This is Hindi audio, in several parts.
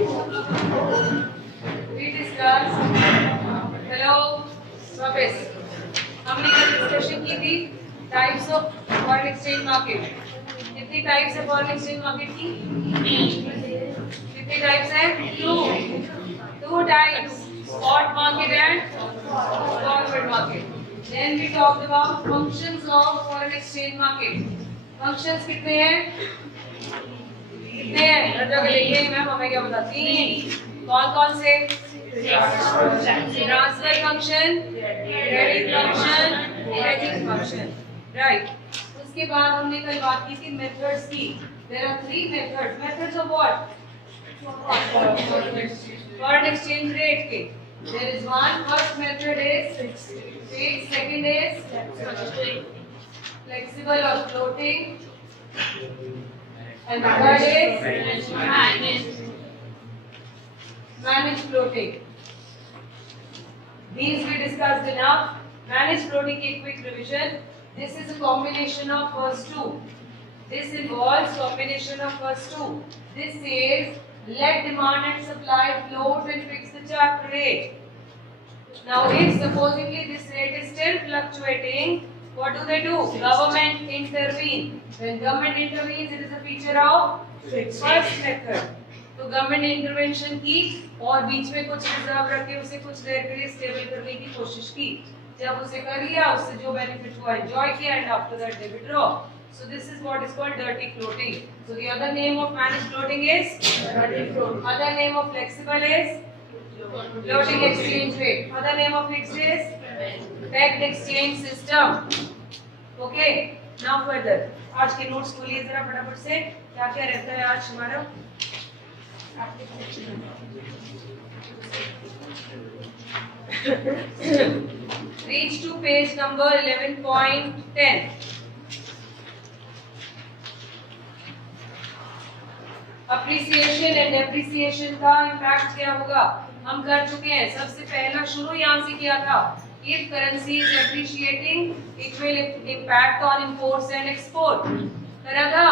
We discussed, hello, वापस हमने कल डिस्कशन की थी types of foreign exchange market. कितनी टाइप्स है फॉरेन एक्सचेंज मार्केट की? कितनी टाइप्स है? Two types, spot market and forward market. Then we talked about functions of foreign exchange market. Functions कितने हैं? कितने हैं? हर जगह लिखे मैम, हमें क्या बताती हैं? कौन-कौन से? Transfer function, credit function, hedging function, right. उसके बाद हमने कल बात की थी मेथड्स की। There are three methods. Methods of what? Foreign exchange rate के। There is one. First method is fixed. Second is flexible or floating. And the third is managed floating. These we discussed enough. Managed floating की quick revision. This is a combination of first two. This involves combination of first two. This says let demand and supply float and fix the chart rate. Now if supposedly this rate is still fluctuating, what do? Government intervene. When government intervenes, it is a feature of first method. तो गवर्नमेंट इंटरवेंशन की और बीच में कुछ रिजर्व रख के उसे कुछ देर के लिए स्टेबल करने की कोशिश की। जब उसे कर लिया, उससे जो बेनिफिट हुआ एंजॉय किया, and after that they withdraw. So this is what is called dirty floating. So the other name of managed floating is dirty float. Other name of flexible is floating exchange rate. Other name of fixed is pegged exchange system. Okay. Now further. आज के नोट्स खोलिए जरा फटाफट से। क्या क्या रहता है आज हमारा? Reach to page number 11.10. Appreciation and depreciation का इम्पैक्ट क्या होगा हम कर चुके हैं। सबसे पहला शुरू यहाँ से किया था। If currency is appreciating, it will impact on imports and export. करा था?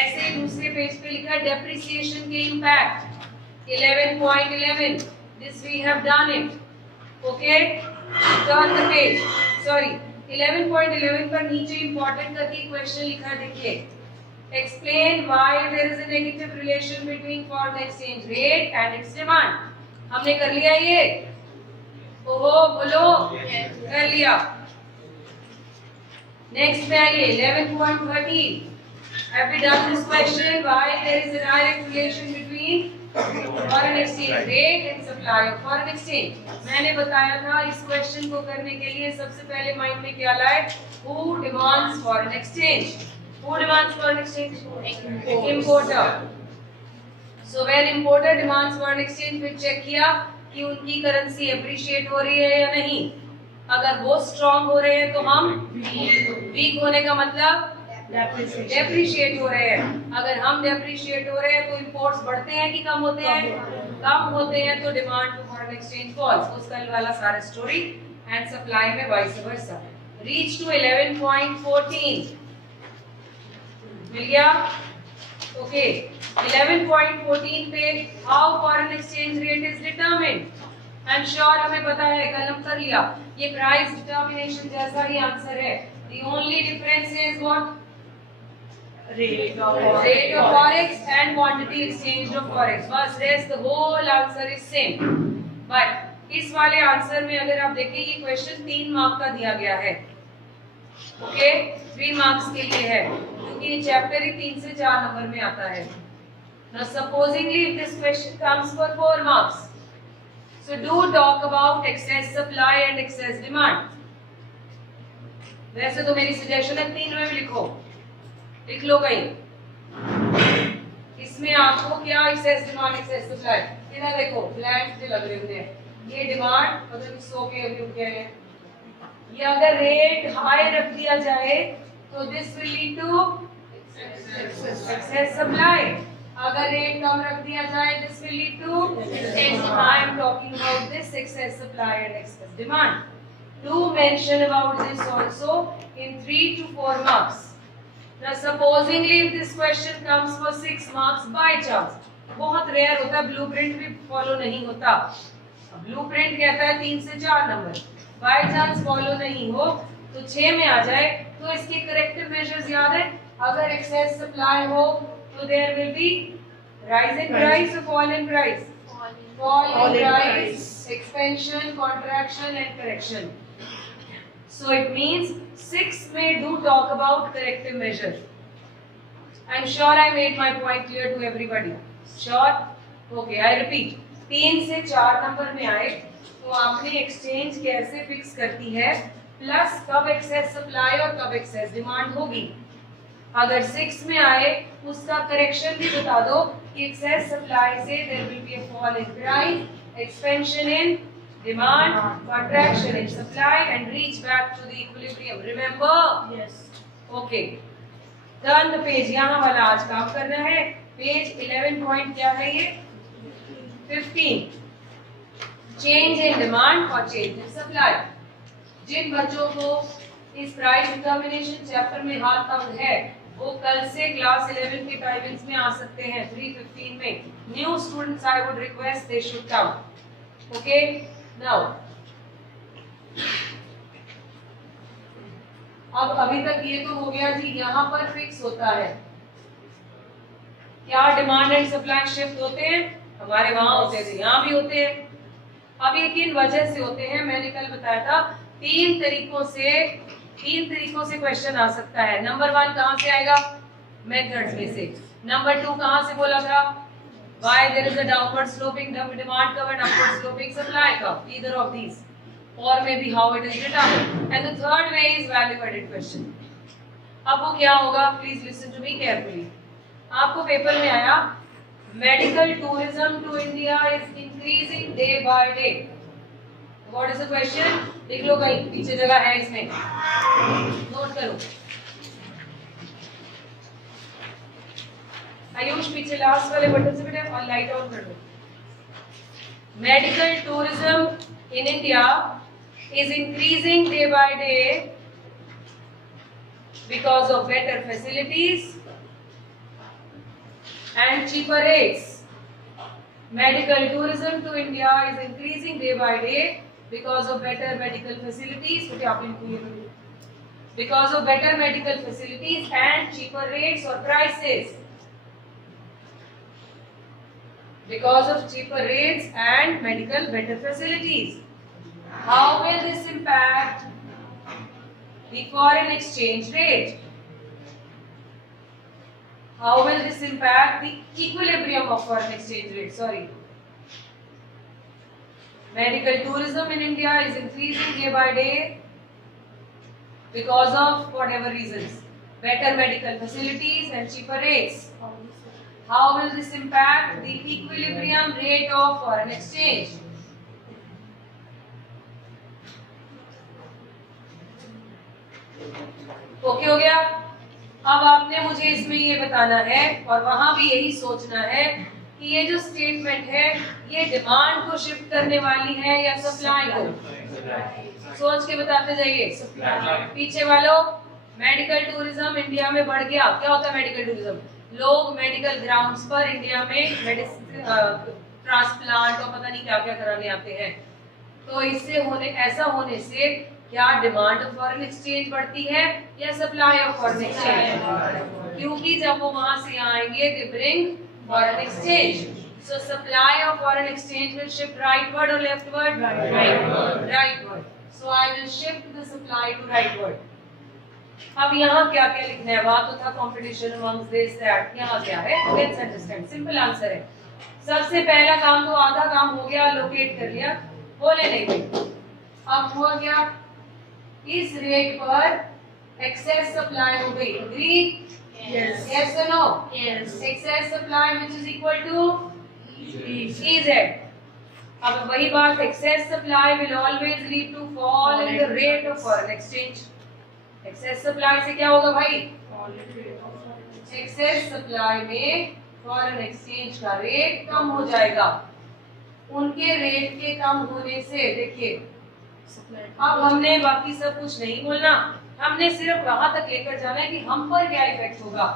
ऐसे दूसरे पेज पे लिखा डेप्रिसिएशन के impact 11.11. This we have done it. Okay? Turn the page. Sorry. 11.11 पर नीचे इम्पोर्टेंट करके क्वेश्चन लिखा देखिए। Explain why there is a negative relation between foreign exchange rate and its demand. हमने कर लिया ये? ओहो बोलो, कर लिया। Next पे आइए 11.13. Have we done this question? Why there is a direct relation between foreign exchange rate and supply of foreign exchange? मैंने बताया था इस क्वेश्चन को करने के लिए सबसे पहले माइंड में क्या लाए? Who demands foreign exchange? Who demands foreign exchange? Importer. So when importer demands foreign exchange, फिर चेक किया कि उनकी करेंसी अप्रिशिएट हो रही है या नहीं। अगर वो स्ट्रांग हो रहे हैं तो हम वीक होने का मतलब डेप्रिशिएट हो रहे हैं। अगर हम डेप्रिशिएट हो रहे हैं तो इंपोर्ट्स बढ़ते हैं कि कम होते हैं? कम होते हैं, तो demand to foreign exchange falls. उसका वाला सारा स्टोरी एंड सप्लाई में वाइस वर्सा। रीच टू 11.14 मिल गया? ओके। 11.14 पे how foreign exchange rate is determined. I am sure हमें पता है, कल हम कर लिया। ये प्राइस डिटर्मिनेशन जैसा ही आंसर है। The only difference is what? Rate of forex and quantity exchange of forex. बस rest the whole answer is same. But इस वाले आंसर में अगर आप देखें, ये क्वेश्चन 3 मार्क का दिया गया है। ओके, 3 मार्क्स के लिए है क्योंकि ये चैप्टर ही 3 से 4 नंबर में आता है। Now supposingly if this question comes for 4 marks, so do talk about excess supply and excess demand. वैसे तो मेरी सजेशन है 3 में लिखो, लिख लो कहीं। इसमें आपको क्या excess demand, excess supply, इधर देखो ब्लैंक से लग रहे हैं। ये डिमांड मतलब 100 के अभी उठ गए हैं। ये अगर रेट हाई रख दिया जाए तो this will lead to excess supply. अगर रेट कम रख दिया जाए this will lead to I am talking about this excess supply and excess demand. Do mention about this also in 3 to 4 marks. Now supposingly if this question comes for 6 marks by chance, बहुत रेयर होता है, ब्लूप्रिंट भी फॉलो नहीं होता। ब्लूप्रिंट कहता है 3 से 4 नंबर, बाय चांस फॉलो नहीं हो तो 6 में आ जाए तो इसके करेक्टिव मेजर्स याद है। अगर एक्सेस सप्लाई हो तो there will be rise in price और fall in price, fall in price, expansion, contraction and correction. So it means 6 may do talk about corrective measure. I'm sure I made my point clear to everybody. Sure? Okay, I repeat. 3 से 4 नंबर में आए तो आपने एक्सचेंज कैसे फिक्स करती है, प्लस कब एक्सेस सप्लाई और कब एक्सेस डिमांड होगी। अगर 6 में आए उसका करेक्शन भी बता दो कि एक्सेस सप्लाई से there will be a fall in price, expansion in demand, contraction in supply and reach back to the equilibrium. Remember? Yes. Okay. Turn the page. यहाँ वाला आज काम करना है। Page 11 point क्या है ये? 15. Change in demand और change in supply. जिन बच्चों को इस प्राइस डिटर्मिनेशन चैप्टर में हाथ तंग है वो कल से क्लास 11 के टाइमिंग्स में आ सकते हैं 3:15 में। New students I would request they should come. Okay? Now, अब अभी तक ये तो हो गया जी, यहाँ पर फिक्स होता है क्या डिमांड एंड सप्लाई शिफ्ट होते हैं, हमारे वहां होते थे, यहाँ भी होते हैं। अब ये किन वजह से होते हैं, मैंने कल बताया था तीन तरीकों से क्वेश्चन आ सकता है। नंबर 1 कहाँ से आएगा, मेथड्स में से। नंबर 2 कहाँ से बोला था, why there is a downward sloping demand curve and upward sloping supply curve, either of these, or maybe how it is determined, and the third way is value added question. अब वो क्या होगा, please listen to me carefully. आपको पेपर में आया medical tourism to India is increasing day by day. What is the question? लिख लो कहीं, पीछे जगह है इसमें, नोट करो। आयुष पीछे लास्ट वाले बटन से बेटा और लाइट ऑन कर दो। Medical tourism in India is increasing day by day because of better facilities and cheaper rates. Medical tourism to India is increasing day by day because of better medical facilities, because of better medical facilities and cheaper rates और prices. Because of cheaper rates and medical better facilities. How will this impact the foreign exchange rate? How will this impact the equilibrium of foreign exchange rate? Sorry. Medical tourism in India is increasing day by day because of whatever reasons. Better medical facilities and cheaper rates. How will this impact the equilibrium rate of foreign exchange? Okay हो गया। अब आपने मुझे इसमें ये बताना है और वहां भी यही सोचना है कि ये जो स्टेटमेंट है ये डिमांड को शिफ्ट करने वाली है या सप्लाई को। सोच के बताते जाइए। पीछे वालों, मेडिकल टूरिज्म इंडिया में बढ़ गया। क्या होता है मेडिकल टूरिज्म? लोग मेडिकल ग्राउंड्स पर इंडिया में मेडिसिन ट्रांसप्लांट और पता नहीं क्या क्या कराने आते हैं। तो इससे ऐसा होने से क्या डिमांड ऑफ फॉरेन एक्सचेंज बढ़ती है या सप्लाई ऑफ फॉरेन एक्सचेंज? क्योंकि जब वो वहां से आएंगे they bring foreign exchange, so supply of foreign exchange will shift rightward और leftward? Rightward. So I will shift the supply to rightward. अब यहाँ क्या क्या लिखना है, वहां तो था कंपटीशन अमंग्स दिस दैट, यहाँ क्या है, लेट्स अंडरस्टैंड। सिंपल आंसर है। सबसे पहला काम तो आधा काम हो गया, लोकेट कर लिया, बोले नहीं भाई। अब हुआ क्या, इस रेट पर एक्सेस सप्लाई हो गई। एग्री? यस और no? Yes. Excess supply which is equal to EZ। अब वही बात, excess supply will always lead to fall in the rate of foreign exchange. Excess supply से क्या होगा भाई? एक्सेस सप्लाई में फॉरेन एक्सचेंज का रेट कम हो जाएगा। उनके रेट के कम होने से देखिए, अब हमने बाकी सब कुछ नहीं बोलना, हमने सिर्फ वहां तक लेकर जाना है कि हम पर क्या इफेक्ट होगा।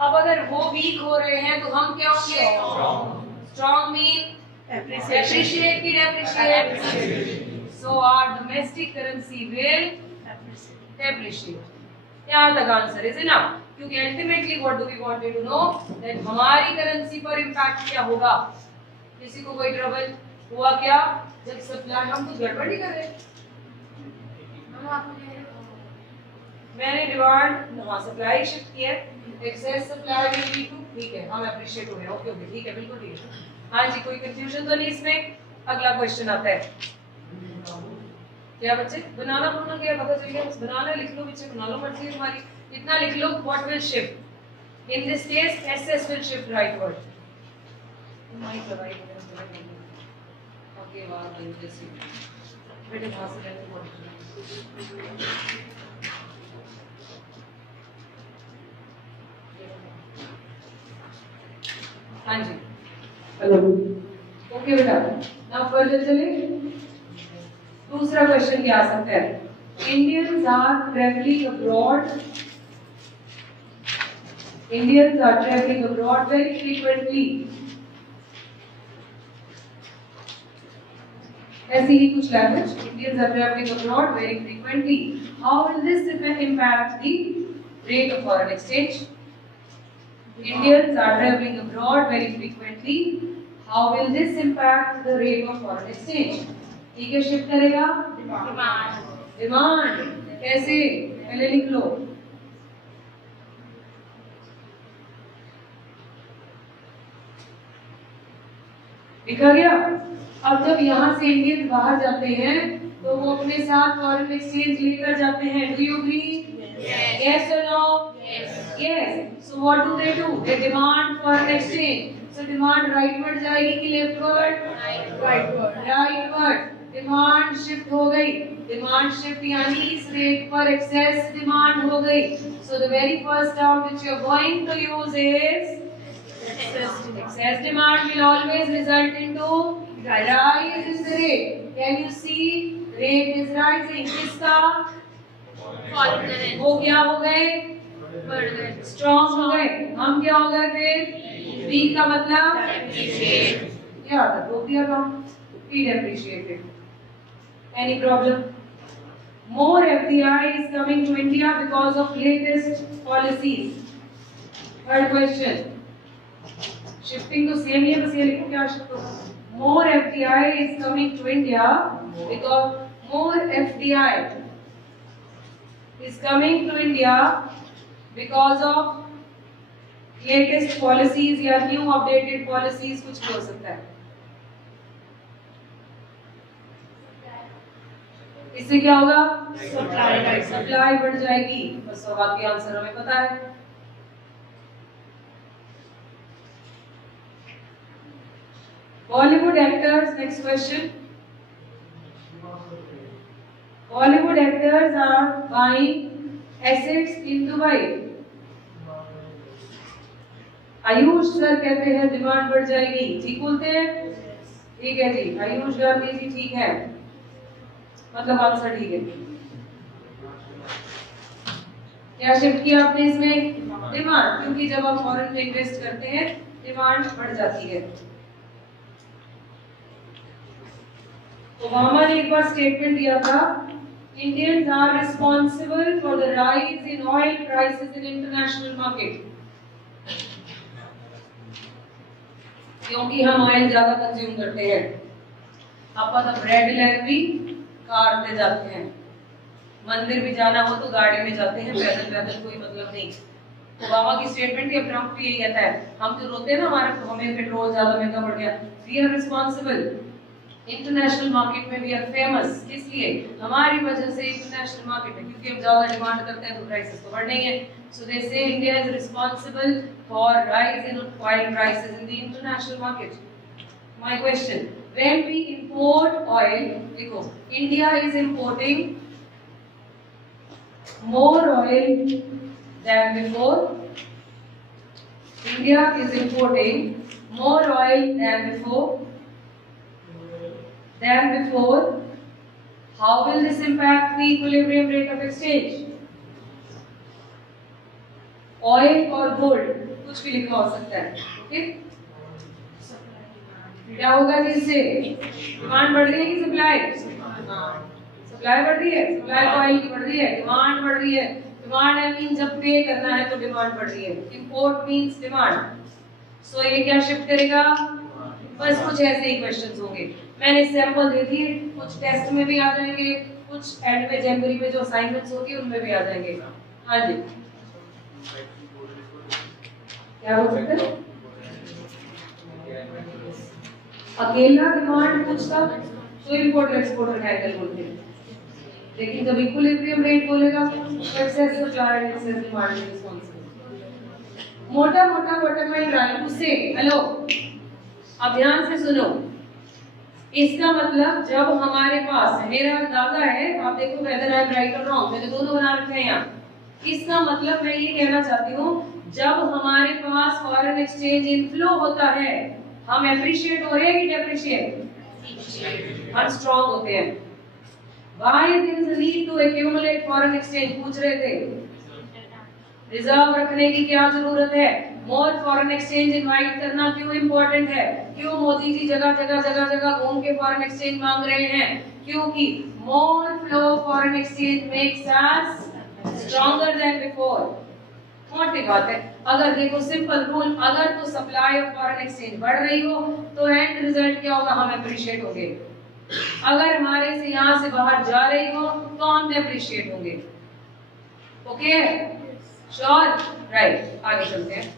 अब अगर वो वीक हो रहे हैं तो हम क्या होंगे? स्ट्रॉन्ग मीन appreciate की depreciate. So our domestic currency will depreciate. यहाँ तक आंसर is enough. क्योंकि ultimately what do we wanted to know that हमारी करेंसी पर इम्पैक्ट क्या होगा? किसी को कोई ट्रबल हुआ क्या? जब सप्लाई हम कुछ गड़बड़ नहीं कर रहे, मैंने डिमांड हाँ सप्लाई शिफ्ट किया, excess supply will lead to, ठीक है हम अप्रिशिएट हो रहे हैं, ओके ओके ठीक है बिल्कुल ठीक है। हाँ जी कोई कंफ्यूजन तो नहीं इसमें? अगला क्वेश्चन आता है क्या बच्चे? बनाना बोलना क्या पता चल गया? बस बनाना लिख लो बच्चे, बना लो मर्जी है तुम्हारी, इतना लिख लो what will shift in this case SS will shift rightward. Mike लगाई ओके वाह जैसे बेटे वहां से हाँ जी हेलो ओके बेटा नाउ फर्दर चले। दूसरा क्वेश्चन क्या आ सकता है? Indians are travelling abroad, Indians are travelling abroad very frequently, ऐसी ही कुछ language, Indians are travelling abroad very frequently, how will this impact the rate of foreign exchange? Indians are traveling abroad very frequently. How will this impact the rate of foreign exchange? ठीक है शिफ्ट करेगा डिमांड कैसे? पहले लिख लो लिखा गया। अब जब यहाँ से इंडियंस बाहर जाते हैं तो वो अपने साथ फॉरेन एक्सचेंज लेकर जाते हैं। Do you agree? Yes or no? Yes. So what do? They demand foreign exchange. So demand rightward जाएगी कि leftward? Rightward. Demand shift हो गई. Demand shift यानी इस रेट पर excess demand हो गई. So the very first term which you are going to use is excess demand will always result into rise in the rate. Can you see? Rate is rising. किसका? वो क्या हो गए? स्ट्रॉन्ग हो गए। हम क्या हो गए फिर? वीक का मतलब क्या होता है? दिया था depreciated. Any problem? More FDI is coming to India because of latest policies. Third question. Shifting to same ही बस ये लिखो क्या शिफ्ट होगा? More FDI is coming to India because more FDI is coming to India because of latest policies या new updated policies, कुछ भी हो सकता है। इससे क्या होगा? सप्लाई बढ़ जाएगी। बस बाकी आंसर हमें पता है। Bollywood actors, next question. Bollywood actors are buying assets in Dubai. Ayush sir कहते हैं डिमांड बढ़ जाएगी, ठीक बोलते हैं? ठीक है जी, आयुष गांधी जी ठीक है, मतलब आंसर ठीक है। क्या शिफ्ट किया आपने इसमें? डिमांड, क्योंकि जब आप फॉरेन में इन्वेस्ट करते हैं डिमांड बढ़ जाती है। ओबामा ने एक बार स्टेटमेंट दिया था, Indians are responsible for the rise in oil prices in international market. क्योंकि हम ऑयल ज्यादा कंज्यूम करते हैं। आप तो ब्रेड लैग भी कार से जाते हैं, मंदिर भी जाना हो तो गाड़ी में जाते हैं, पैदल पैदल कोई मतलब नहीं। ओबामा की स्टेटमेंट थी, ट्रम्प भी यही कहता है, हम जो रोते हैं ना हमारे हमें पेट्रोल ज्यादा महंगा पड़ गया, we are responsible. International market में वी आर फेमस, इसलिए हमारी वजह से इंटरनेशनल मार्केट में, क्योंकि हम ज्यादा डिमांड करते हैं तो प्राइसेस तो बढ़ने ही है। So they say India is responsible for rise in oil prices in the international market. My question, when we import oil, देखो India is importing more oil than before, India is importing more oil than before, how will this impact the equilibrium rate of exchange? Oil or gold? कुछ भी लिखा हो सकता है। ओके, क्या होगा जी इससे? डिमांड बढ़ रही है कि सप्लाई? सप्लाई बढ़ रही है, सप्लाई ऑयल की बढ़ रही है, डिमांड बढ़ रही है। डिमांड आई मीन जब पे करना है तो डिमांड बढ़ रही है। Import means demand. सो ये क्या शिफ्ट करेगा? बस कुछ ऐसे ही क्वेश्चंस होंगे। मैंने सैंपल दे दिए, कुछ टेस्ट में भी आ जाएंगे, कुछ एंड में जनवरी में जो असाइनमेंट्स होगी उनमें भी आ जाएंगे। हाँ जी, क्या हो सकता है? अकेला डिमांड पूछता तो इंपोर्टर एक्सपोर्टर हैंडल बोलते हैं, लेकिन जब इक्विलिब्रियम रेट बोलेगा तो excess supply and excess demand responsible. मोटा मोटा व्हाट माय ट्राइंग टू से, हेलो अब ध्यान से सुनो। इसका मतलब जब हमारे पास, मेरा अंदाजा है, आप देखो वेदर आई एम राइट और रॉन्ग, मैंने दोनों बना रखे हैं यहाँ। इसका मतलब मैं ये कहना चाहती हूँ, जब हमारे पास फॉरेन एक्सचेंज इनफ्लो होता है, हम एप्रिशिएट हो रहे हैं कि डेप्रिशिएट? हम स्ट्रांग होते हैं। Why there is a need to accumulate foreign exchange? पूछ रहे थे, रिजर्व रखने की क्या जरूरत है? मोर फॉरेन एक्सचेंज इनवाइट करना क्यों इंपॉर्टेंट है? क्यों मोदी जी जगह जगह घूम के फॉरेन एक्सचेंज मांग रहे हैं? क्योंकि more flow foreign exchange makes us stronger than before. मोटी बात है। अगर देखो सिंपल रूल, अगर तो सप्लाई ऑफ फॉरेन एक्सचेंज बढ़ रही हो तो एंड रिजल्ट क्या होगा? हम अप्रिशिएट होंगे। अगर हमारे से यहाँ से बाहर जा रही हो तो हम अप्रिशिएट होंगे। Okay, sure, right. आगे चलते हैं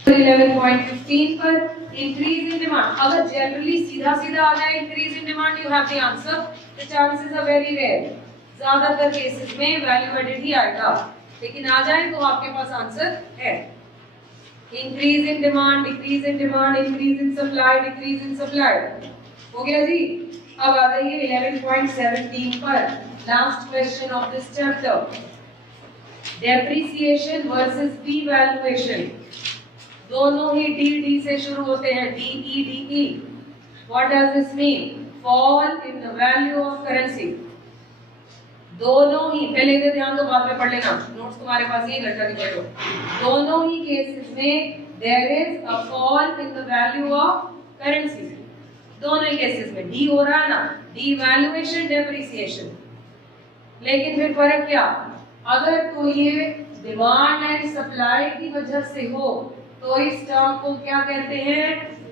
11.15 पर इंक्रीज इन डिमांड। अगर जनरली सीधा सीधा आ जाए increase in demand, you have the answer. The chances are very rare. ज्यादातर केसेस में वैल्यू एडेड ही आएगा, लेकिन आ जाए तो आपके पास आंसर है। Increase in demand, decrease in demand, increase in supply, decrease in supply. हो गया जी। अब आ जाइए 11.17 पर, last question of this chapter. Depreciation versus devaluation, दोनों ही डी से शुरू होते हैं, DE। What does this mean? Fall in the value of currency. दोनों ही, पहले इधर ध्यान दो, बाद में पढ़ लेना, नोट्स तुम्हारे पास ही घर जाके पढ़ो। दोनों ही केसेस में there is a fall in the value of currency. दोनों ही केसेस में डी हो रहा है ना, डिवैल्यूएशन, डेप्रिसिएशन। लेकिन फिर फर्क क्या? अगर तो ये डिमांड एंड सप्लाई की वजह से हो तो इस टर्म को क्या कहते हैं?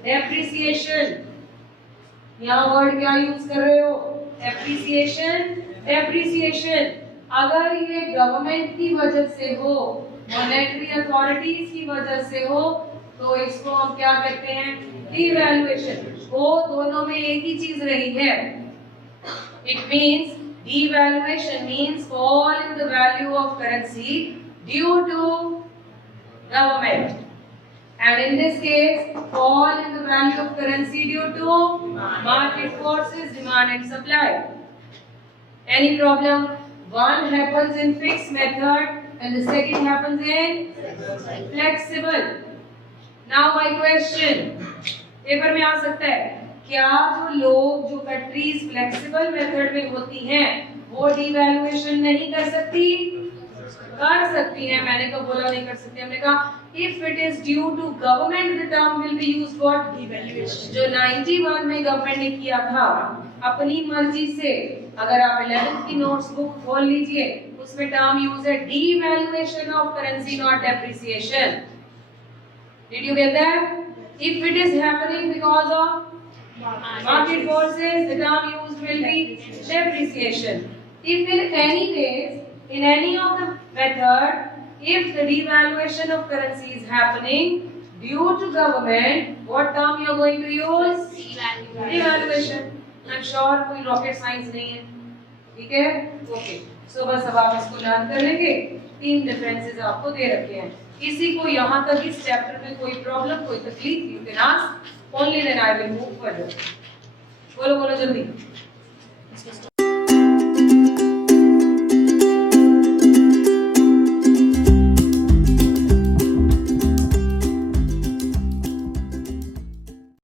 डेप्रिसिएशन। यहाँ वर्ड क्या यूज कर रहे हो? Appreciation, depreciation. अगर ये गवर्नमेंट की वजह से हो, मॉनेटरी अथॉरिटीज की वजह से हो, तो इसको हम क्या कहते हैं? डिवैल्यूएशन। वो दोनों में एक ही चीज रही है। It means devaluation means fall in the value of currency due to government, and in this case fall in the value of currency due to market forces, demand and supply. Any problem? One happens in fixed method and the second happens in flexible. Now my question, paper में आ सकता है, क्या जो लोग, जो कंट्रीज फ्लेक्सिबल मेथड में होती हैं वो डिवैल्यूएशन नहीं कर सकती? कर सकती हैं। मैंने कब बोला नहीं कर सकती? हमने कहा if it is due to government the term will be used for devaluation. जो 91 में गवर्नमेंट ने किया था अपनी मर्जी से, अगर आप 11th की नोट्स बुक खोल लीजिए, उसमें टर्म यूज है devaluation of currency, not depreciation. Did you get that? If it is happening because of market forces, the term used will be depreciation. If in any case, in any of the method, if the devaluation of currency is happening due to government, what term you are going to use? Devaluation. I'm sure कोई rocket science नहीं है, ठीक है? Okay. So बस अब आप इसको लर्न कर लेंगे। 3 डिफरेंसेस आपको दे रखे हैं। किसी को यहाँ तक इस चैप्टर में कोई प्रॉब्लम, कोई तकलीफ, you can ask, only then I will move further. बोलो बोलो जल्दी।